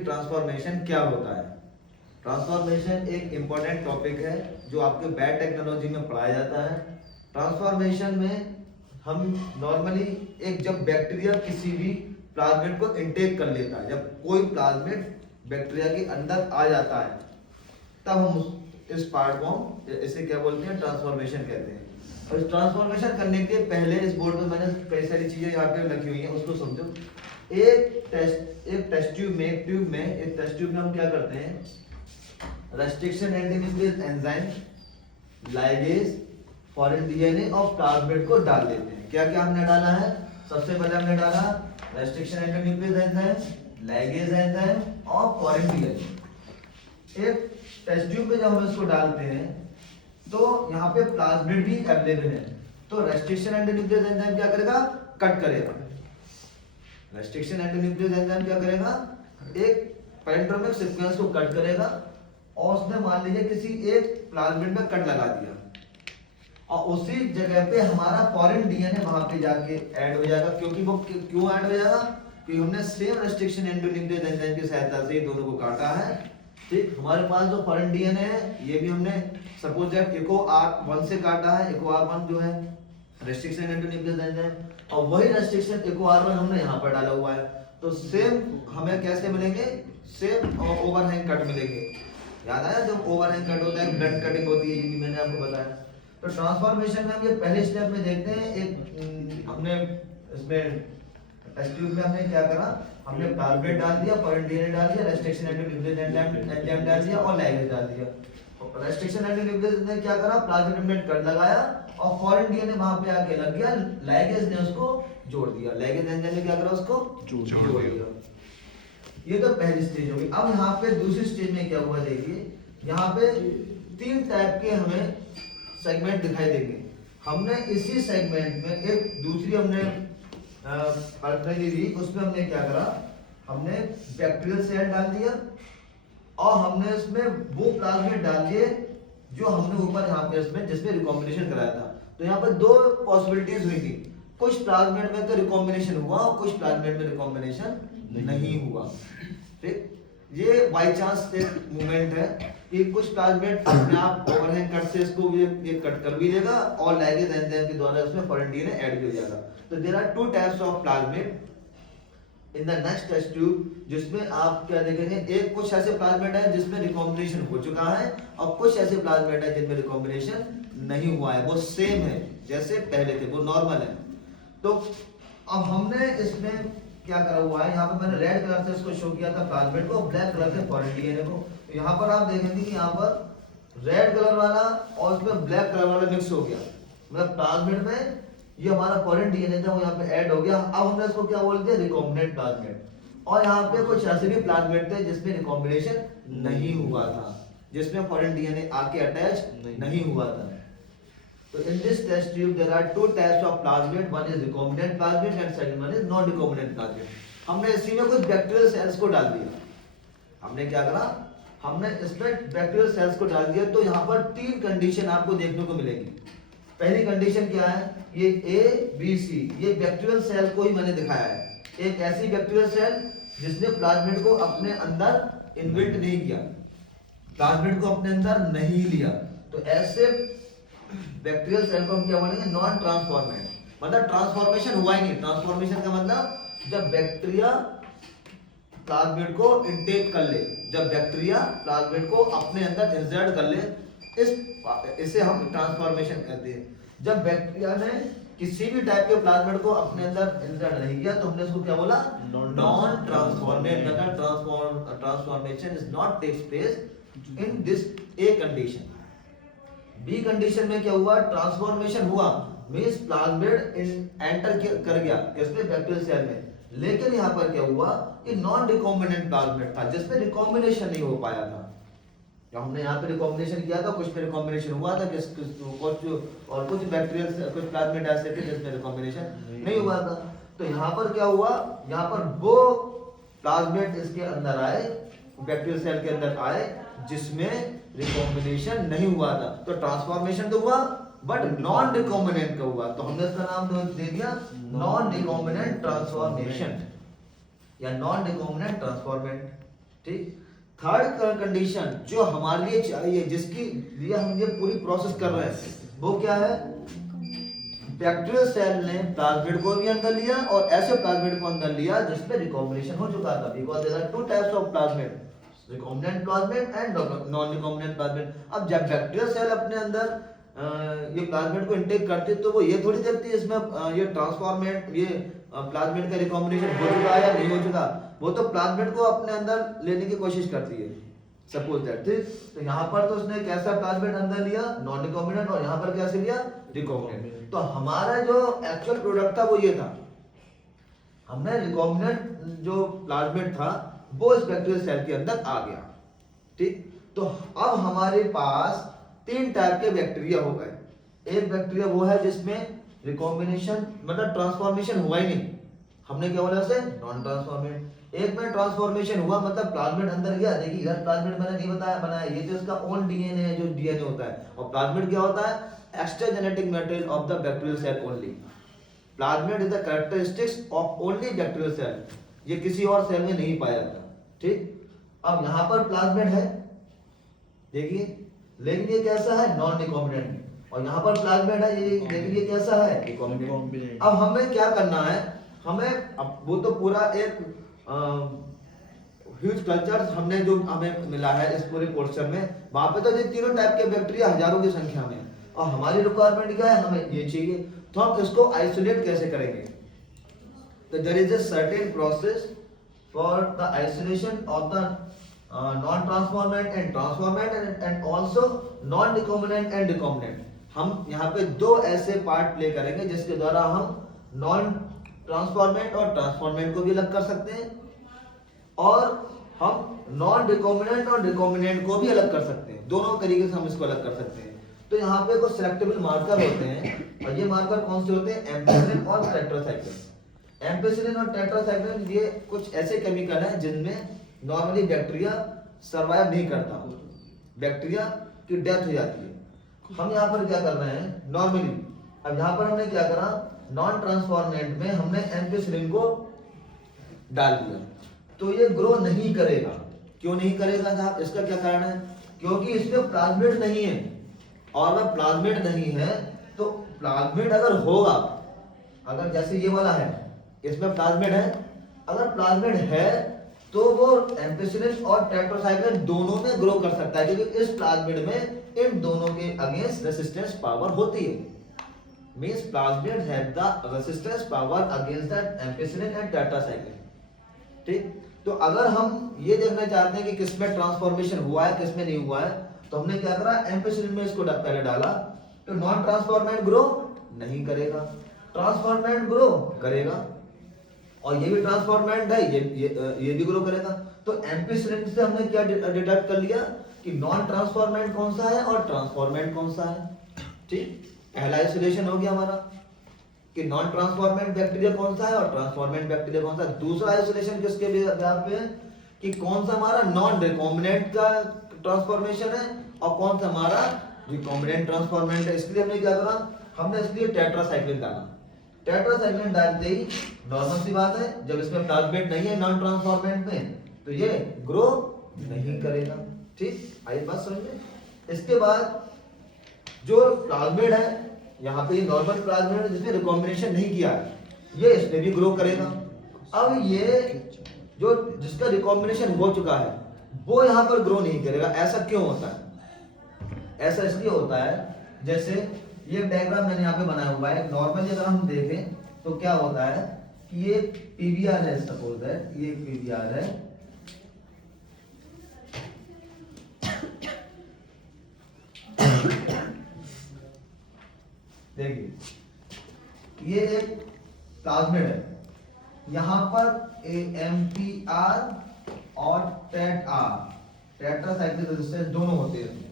Transformation क्या होता है? ट्रांसफॉर्मेशन एक इम्पॉर्टेंट टॉपिक है जो आपके बायोटेक्नोलॉजी में पढ़ाया जाता है। ट्रांसफॉर्मेशन में हम नॉर्मली जब बैक्टीरिया किसी भी प्लाज्मिड को इनटेक कर लेता है, जब कोई प्लाज्मिड बैक्टीरिया के अंदर आ जाता है, तब हम इस पार्ट को इसे क्या बोलते हैं? ट्रांसफॉर्मेशन कहते हैं। और इस ट्रांसफॉर्मेशन करने के पहले इस बोर्ड में मैंने कई सारी चीजें यहाँ पे लिखी हुई हैं, उसको समझो। एक टेस्ट ट्यूब में हम क्या करते हैं? Restriction endonuclease enzyme ligase foreign DNA और प्लाज्मिड को डाल देते हैं। क्या क्या हमने डाला है? सबसे पहले हमने डाला restriction endonuclease enzyme, ligase enzyme और फॉरेन डीएनए। एक टेस्ट ट्यूब में जब हम इसको डालते हैं तो यहाँ पे प्लाज्मिड भी अवेलेबल है, तो रेस्ट्रिक्शन एंटीन्यूक्लियस एंजाइम क्या करेगा? कट करेगा। रेस्ट्रिक्शन एंटीन्यूक्लियस एंजाइम क्या करेगा? एक पैरांड्रोमिक सीक्वेंस को कट करेगा और उसने मान लीजिए किसी एक प्लाज्मिड में कट लगा दिया और उसी जगह पे हमारा फॉरेन डीएनए वहां पे जाके ऐड हो जाएगा। क्योंकि वो क्यों ऐड हो जाएगा? क्योंकि हमने सेम रेस्ट्रिक्शन एंटीन्यूक्लियस एंजाइम की सहायता से दोनों को काटा है। ठीक, हमारे पास जो फॉरेन डीएनए है ये भी हमने सपोज दैट इको R1 से काटा है। इको R1 जो है रेस्ट्रिक्शन एंटीन्यूक्लियस एंजाइम, और वही रेस्ट्रिक्शन इको R1 हमने यहाँ पर डाला हुआ है। तो सेम हमें कैसे मिलेंगे? सेम ओवरहैंग कट मिलेंगे। याद आया जब ओवरहैंग कट होता है, ब्लड कटिंग होती है, ये भी मैंने आपको बताया। तो ट्रांसफॉर्मेशन में हम ये पहले स्टेप में देखते हैं। एक हमने इसमें टेस्ट ट्यूब में हमने क्या करा? हमने प्लाज्मिड डाल दिया, फॉरेन डीएनए डाल दिया, रेस्ट्रिक्शन एंटीन्यूक्लियस एंजाइम डाल दिया और लाइगेज डाल दिया। रेस्ट्रिक्शन एंटीन्यूक्लियस ने क्या करा? प्लाज्मिड में कट लगाया और फॉरेन डीएनए वहां पे आके लग गया, लाइगेज ने उसको जोड़ दिया। लाइगेज एंजाइम ने क्या करा? उसको जोड़ दिया। ये तो पहली स्टेज होगी। अब यहाँ पे दूसरी स्टेज में क्या हुआ देखिए, यहाँ पे 3 टाइप के हमें सेगमेंट दिखाई देंगे। हमने इसी सेगमेंट में एक दूसरी हमने पर्सनली ली, उसमें हमने क्या करा? हमने बैक्टीरियल सेल डाल दिया और हमने इसमें वो प्लाज्मिड डाल दिए जो हमने ऊपर यहाँ पे इसमें जिसमें रिकॉम्बिनेशन कराया था। तो यहाँ पर 2 पॉसिबिलिटीज हुई थी। कुछ प्लाज्मिड में तो रिकॉम्बिनेशन हुआ और कुछ प्लाज्मिड में रिकॉम्बिनेशन नहीं हुआ। ठीक, ये बाय चांस एक मूवमेंट है कि कुछ प्लाज्मिड अपने आप ओवरहैंग कट से इसको ये कट कर भी देगा और लाइगेज एंजाइम के द्वारा इसमें फॉरेन डीएनए ऐड भी हो जाएगा। तो there are 2 types of plasmid in the next test tube, जिसमें आप क्या देखेंगे? एक कुछ ऐसे प्लाज्मिड है जिसमें रिकॉम्बिनेशन हो चुका है और कुछ ऐसे प्लाज्मिड है जिनमें रिकॉम्बिनेशन नहीं हुआ है, वो सेम है जैसे पहले थे, वो नॉर्मल है। तो अब हमने इसमें क्या करा हुआ है? यहाँ पे मैंने रेड कलर से इसको शो किया था प्लाज्मिड को, ब्लैक कलर से फॉरेन डीएनए को। तो यहाँ पर आप देखेंगे कि यहाँ पर रेड कलर वाला और उसमें ब्लैक कलर वाला मिक्स हो गया। मतलब प्लाज्मिड में ये हमारा फॉरेन डीएनए था, वो यहाँ पे ऐड हो गया। अब हमने इसको क्या बोलते हैं? Recombinant plasmid. और यहाँ पे कुछ ऐसे भी प्लाज्मिड थे जिसमें रिकॉम्बिनेशन नहीं हुआ था, जिसमें फॉरेन डीएनए आके अटैच नहीं हुआ था। So in this test tube there are 2 types of plasmid, one is recombinant plasmid and second one is non recombinant plasmid. हमने इसी में कुछ बैक्टीरियल सेल्स को डाल दिया। हमने क्या करा? हमने इसमें बैक्टीरियल सेल्स को डाल दिया। तो यहाँ पर 3 कंडीशन आपको देखने को मिलेगी। पहली कंडीशन क्या है? ये A, B, C, ये बैक्टीरियल सेल को ही मैंने दिखाया है। एक ऐसी बैक्टीरियल सेल जिसने प्लाज्मिड को अपने अंदर इन्विल्ट नहीं किया, प्लाज्मिड को अपने अंदर नहीं लिया, तो ऐसे बैक्टीरियल सेल को हम क्या बोलेंगे? Non transformant. मतलब ट्रांसफॉर्मेशन हुआ ही नहीं। ट्रांसफॉर्मेशन का मतलब जब बैक्टीरिया प्लाज्मिड को इनटेक कर ले, जब बैक्टीरिया प्लाज्मिड को अपने अंदर इंसर्ट कर ले, इसे हम ट्रांसफॉर्मेशन कहते हैं। जब बैक्टीरिया ने किसी भी टाइप के प्लाज्मिड को अपने अंदर इंसर्ट नहीं किया तो हमने इसको क्या बोला? Non transformant. मतलब transformation is not takes place in this A condition. B condition में क्या हुआ? ट्रांसफॉर्मेशन हुआ, मींस प्लाज्मिड एंटर कर गया किसमें? बैक्टीरियल सेल में। लेकिन यहाँ पर क्या हुआ? ये नॉन रिकॉम्बिनेंट प्लाज्मिड था जिसमें रिकॉम्बिनेशन नहीं हो पाया था। जब हमने यहाँ पे रिकॉम्बिनेशन किया था, कुछ पे रिकॉम्बिनेशन हुआ था, कुछ बैक्टीरियल कुछ प्लाज्मिड ऐसे थे जिसमें रिकॉम्बिनेशन नहीं हुआ था। तो यहाँ पर क्या हुआ? यहाँ पर वो प्लाज्मिड इसके अंदर आए, बैक्टीरियल सेल के अंदर आए जिसमें रिकॉम्बिनेशन नहीं हुआ था। तो ट्रांसफॉर्मेशन तो हुआ बट नॉन रिकॉम्बिनेंट का हुआ, तो हमने इसका नाम दे दिया नॉन रिकॉम्बिनेंट ट्रांसफॉर्मेशन या नॉन रिकॉम्बिनेंट ट्रांसफॉर्मेंट। ठीक। थर्ड कंडीशन जो हमारे लिए चाहिए, जिसकी लिए हम ये पूरी प्रोसेस कर रहे हैं, वो क्या है? बैक्टीरियल सेल ने प्लाज्मिड को भी अंदर लिया और ऐसे प्लाज्मिड को अंदर लिया जिसमें रिकॉम्बिनेशन हो चुका था, because there are two types of plasmid, recombinant plasmid and non recombinant plasmid. अब जब बैक्टीरियल सेल अपने अंदर ये प्लाज्मिड को इनटेक करती है तो वो ये थोड़ी देखती है इसमें ये ट्रांसफॉर्मेट, ये प्लाज्मिड का रिकॉम्बिनेशन हो चुका है या नहीं हो चुका, वो तो प्लाज्मिड को अपने अंदर लेने की कोशिश करती है, सपोज दैट। तो यहाँ पर तो उसने कैसा प्लाज्मिड अंदर लिया, नॉन रिकॉम्बिनेंट, और यहाँ पर कैसे लिया, रिकॉम्बिनेंट। तो हमारा जो एक्चुअल प्रोडक्ट था वो ये था, हमने रिकॉम्बिनेंट जो प्लाज्मिड था वो इस बैक्टीरियल सेल के अंदर आ गया, ठीक। तो अब हमारे पास तीन टाइप के बैक्टीरिया हो गए। एक बैक्टीरिया वो है जिसमें रिकॉम्बिनेशन मतलब ट्रांसफॉर्मेशन हुआ ही नहीं, हमने क्या बोला उसे, नॉन ट्रांसफॉर्मेट। एक में ट्रांसफॉर्मेशन हुआ मतलब प्लाज्मिड अंदर गया, देखिए इधर प्लाज्मिड मैंने नहीं बताया बनाया, ये तो इसका ओन डीएनए है जो डीएनए होता है, और प्लाज्मिड क्या होता है, extra genetic material of the bacterial cell only. Plasmid is the characteristics of only bacterial cell, ये किसी और सेल में नहीं पाया जाता, ठीक। अब यहाँ पर प्लाज्मिड है देखिए, लेकिन ये कैसा है, नॉन रिकॉम्बिनेंट, और यहाँ पर प्लाज्मिड है ये, लेकिन ये कैसा है, रिकॉम्बिनेंट। अब हमें क्या करना है, हमें अब वो तो पूरा एक ह्यूज कल्चर हमने जो हमें मिला है इस पूरे पोर्शन में, वहां पे तो ये तीनों टाइप के बैक्टीरिया हजारों की संख्या में, और हमारी रिक्वायरमेंट क्या है, हमें ये चाहिए, तो हम इसको आइसोलेट कैसे करेंगे। तो there is a certain process for the isolation of the non transformant and transformant and also non recombinant and recombinant. हम यहाँ पे दो ऐसे पार्ट प्ले करेंगे जिसके द्वारा हम नॉन ट्रांसफॉर्मेंट और ट्रांसफॉर्मेंट को भी अलग कर सकते हैं, और हम नॉन रिकॉम्बिनेंट और रिकॉम्बिनेंट को भी अलग कर सकते हैं, दोनों तरीके से हम इसको अलग कर सकते हैं। तो यहाँ पे कुछ सिलेक्टेबल मार्कर होते हैं, और ये मार्कर कौन से होते हैं, एम्पिसिलिन और टेट्रासाइक्लिन। एम्पिसिलिन और टेट्रासाइक्लिन ये कुछ ऐसे केमिकल हैं जिनमें नॉर्मली बैक्टीरिया सर्वाइव नहीं करता, बैक्टीरिया की डेथ हो जाती है। हम यहाँ पर क्या कर रहे हैं नॉर्मली, अब यहाँ पर हमने क्या करा, नॉन ट्रांसफॉर्मेंट में हमने एम्पिसिलिन को डाल दिया, तो ये ग्रो नहीं करेगा। क्यों नहीं करेगा साहब, इसका क्या कारण है, क्योंकि इसमें प्लाज्मिड नहीं है, और वह प्लाज्मिड नहीं है तो प्लाज्मिड अगर होगा, अगर जैसे ये वाला है इसमें प्लाज्मिड है, अगर प्लाज्मिड है तो वो एम्पिसिलिन और टेट्रासाइक्लिन दोनों में ग्रो कर सकता है, क्योंकि इस प्लाज्मिड में इन दोनों के अगेंस्ट रेजिस्टेंस पावर होती है, means plasmid have the resistance power against the ampicillin and tetracycline, ठीक। तो अगर हम ये देखना चाहते हैं कि किसमें ट्रांसफॉर्मेशन हुआ है किसमें नहीं हुआ है, तो हमने क्या करा, एम्पिसिलिन में इसको पहले डाला, तो नॉन ट्रांसफॉर्मेंट ग्रो नहीं करेगा, ट्रांसफॉर्मेंट ग्रो करेगा, और ये भी ट्रांसफॉर्मेंट है, ये भी ग्रो करेगा। तो एम्पिसिलिन से हमने क्या डिटेक्ट कर लिया कि नॉन ट्रांसफॉर्मेंट कौन सा है और ट्रांसफॉर्मेंट कौन सा है, ठीक। पहला आइसोलेशन हो गया हमारा कि नॉन ट्रांसफॉर्मेंट बैक्टीरिया कौन सा है और ट्रांसफॉर्मेंट बैक्टीरिया कौन सा है। दूसरा आइसोलेशन किसके आधार पे है कि कौन सा हमारा नॉन रिकॉम्बिनेंट का ट्रांसफॉर्मेशन है और कौन सा हमारा रिकॉम्बिनेंट ट्रांसफॉर्मेंट है। इसलिए हमने क्या करा, हमने इसलिए टेट्रासाइक्लिन डाला। टेट्रासाइक्लिन डालते ही नॉर्मल सी बात है, जब इसमें प्लाज्मिड नहीं है नॉन ट्रांसफॉर्मेंट में तो ये ग्रो नहीं करेगा, ठीक। आई बात समझ में। इसके बाद जो प्लाज्मिड है, यहाँ पे नॉर्मल प्लाज्मिड है जिसमें रिकॉम्बिनेशन नहीं किया है, ये इसमें भी ग्रो करेगा। अब ये जो जिसका रिकॉम्बिनेशन हो चुका है वो यहाँ पर ग्रो नहीं करेगा। ऐसा क्यों होता है, ऐसा इसलिए होता है, जैसे ये डायग्राम मैंने यहाँ पे बनाया हुआ है। नॉर्मली अगर हम देखें तो क्या होता है कि ये पीवीआर है, सपोज दैट ये पीवीआर है, देखिए ये एक प्लाज्मिड है, यहाँ पर एएमपीआर और टेट आर, टेट्रासाइक्लिक रेजिस्टेंस दोनों होते हैं।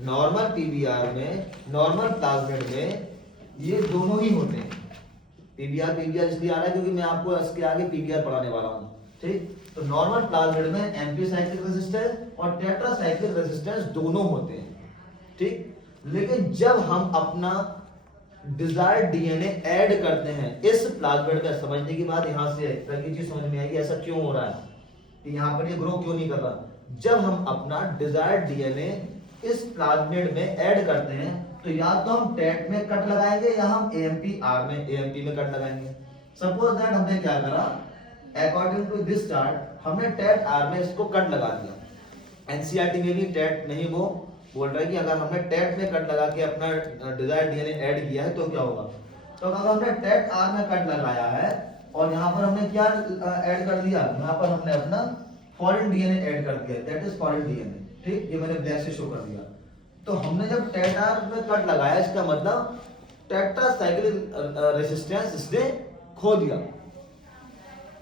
नॉर्मल पीवीआर में, नॉर्मल प्लाज्मिड में ये दोनों ही होते हैं। पीवीआर इसलिए आ रहा है क्योंकि मैं आपको इसके आगे पीवीआर पढ़ाने वाला हूँ, ठीक। तो नॉर्मल प्लाज्मिड में एम्फीसाइक्लिक रेजिस्टेंस और टेट्रासाइक्लिक रेजिस्टेंस दोनों होते हैं, ठीक। लेकिन जब हम अपना डिजायर्ड डीएनए ऐड करते हैं इस प्लाज्मिड में, समझने की बात यहाँ से है, चीज समझ में आएगी ऐसा क्यों हो रहा है। कि यहाँ पर ये ग्रो क्यों नहीं कर रहा। जब हम अपना डिजायर्ड डीएनए इस प्लाज्मिड में ऐड करते हैं तो या तो हम टेट में कट लगाएंगे या हम एएमपी में कट लगाएंगे। सपोज दैट हमने क्या करा, अकॉर्डिंग टू दिस चार्ट हमने टेट आर में इसको कट लगा दिया। एनसीईआरटी में भी टेट नहीं, वो बोल रहा है कि अगर हमने टेट में कट लगा के अपना डिजायर्ड डीएनए ऐड किया है तो क्या होगा। तो अगर हमने टेट आर में कट लगाया है और यहाँ पर हमने क्या ऐड कर दिया, यहाँ पर हमने अपना फॉरेन डीएनए ऐड कर दिया, दैट इज फॉरेन डीएनए। ठीक, ये मैंने ब्लैक से शो कर दिया। तो हमने जब टेट आर में कट लगाया इसका मतलब टेट्रासाइक्लिक रेजिस्टेंस इसने खो दिया।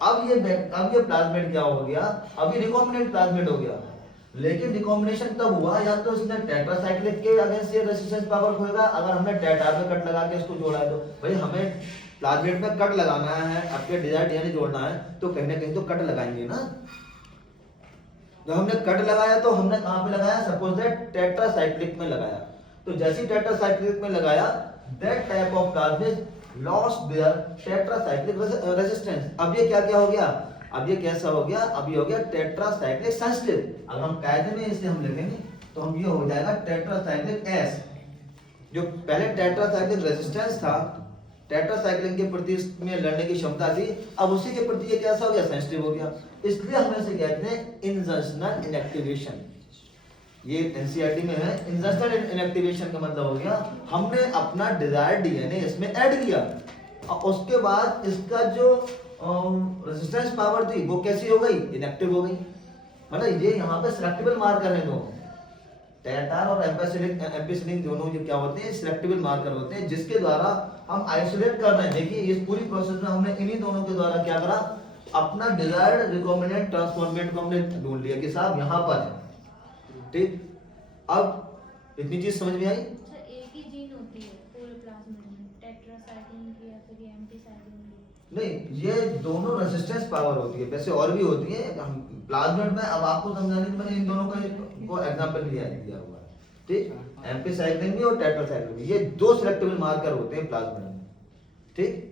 अब ये प्लाज्मिड क्या हो गया, अब ये रिकॉम्बिनेंट प्लाज्मिड हो गया। लेकिन रिकॉम्बिनेशन तब हुआ या तो इसने टेट्रासाइक्लिक के अगेंस्ट ये रेजिस्टेंस पावर खोएगा अगर हमने टेट आर में कट लगा के इसको जोड़ा है। तो भाई हमें प्लाज्मिड में कट लगाना है, आपके डिजायर्ड डीएनए जोड़ना है तो कहीं ना कहीं तो कट लगाएंगे ना। जब हमने कट लगाया तो हमने कहां पे लगाया, सपोज दैट टेट्रासाइक्लिक में लगाया। तो जैसे टेट्रासाइक्लिक में लगाया that type of plasmid lost their tetracyclic resistance. अब ये क्या हो गया, अब ये कैसा हो गया, अब ये हो गया टेट्रासाइक्लिक सेंसिटिव। अगर हम कायदे में इसे हम लिखेंगे तो हम ये हो जाएगा टेट्रासाइक्लिक एस। जो पहले टेट्रासाइक्लिक रेजिस्टेंस था, टेट्रासाइक्लिन के प्रति इसमें लड़ने की क्षमता थी, अब उसी के प्रति ये कैसा हो गया, सेंसिटिव हो गया। इसलिए हम इसे कहते हैं इंजंक्शनल इनएक्टिवेशन। ये एनसीईआरटी में है। इंजंक्शनल इनएक्टिवेशन का मतलब हो गया हमने अपना डिजायर्ड डीएनए इसमें ऐड किया और उसके बाद इसका जो रेजिस्टेंस पावर थी वो कैसी हो गई, इनएक्टिव हो गई। मतलब ये यहाँ पे सिलेक्टेबल मार्कर है दोनों, टेटार और एम्पिसिलिन दोनों जो क्या होते हैं, सिलेक्टेबल मार्कर होते हैं जिसके द्वारा हम आइसोलेट कर रहे हैं। देखिए इस पूरी प्रोसेस में हमने इन्हीं दोनों के द्वारा क्या करा, अपना डिजायर्ड रिकॉम्बिनेंट ट्रांसफॉर्मेट को हमने ढूंढ लिया कि साहब यहाँ पर है। ठीक, अब इतनी चीज समझ में आई। अच्छा, एक ही जीन होती है पूरे प्लाज्मिड में, टेट्रासाइक्लिन की या फिर एम्पिसाइक्लिन की? नहीं, ये दोनों रेजिस्टेंस पावर होती है, वैसे और भी होती है प्लाज्मिड में। अब आपको समझाने के मैंने इन दोनों का एग्जांपल दिया हुआ है। ठीक, एम्पिसाइक्लिन भी और टेट्रासाइक्लिन भी, ये दो सिलेक्टेबल मार्कर होते हैं प्लाज्मिड में। ठीक,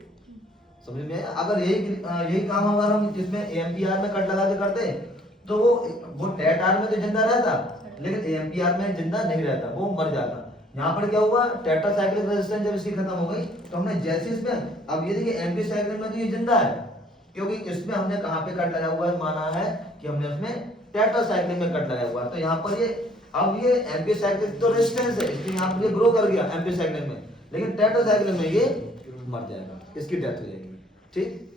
समझ में आया। अगर यही काम अगर हम जिसमें एएमपीआर में कट लगा के करते तो वो टेट आर में तो जिंदा रहता, लेकिन एएमपीआर में जिंदा नहीं रहता, वो मर जाता। यहाँ पर क्या हुआ, टेट्रासाइक्लिक रेजिस्टेंस जब इसकी खत्म हो गई तो हमने जैसे इसमें, अब ये देखिए एम्पिसाइक्लिन में तो ये जिंदा है क्योंकि इसमें हमने कहाँ पे कट लगाया हुआ है, माना है कि हमने उसमें टेट्रासाइक्लिन में कट लगाया हुआ है। तो यहाँ पर ये अब ये एम्पिसाइक्लिन तो रेजिस्टेंस है, इसलिए यहाँ पर ये ग्रो कर गया एम्पिसाइक्लिन में, लेकिन टेट्रासाइक्लिन में ये मर जाएगा, इसकी डेथ हो जाएगी। ठीक।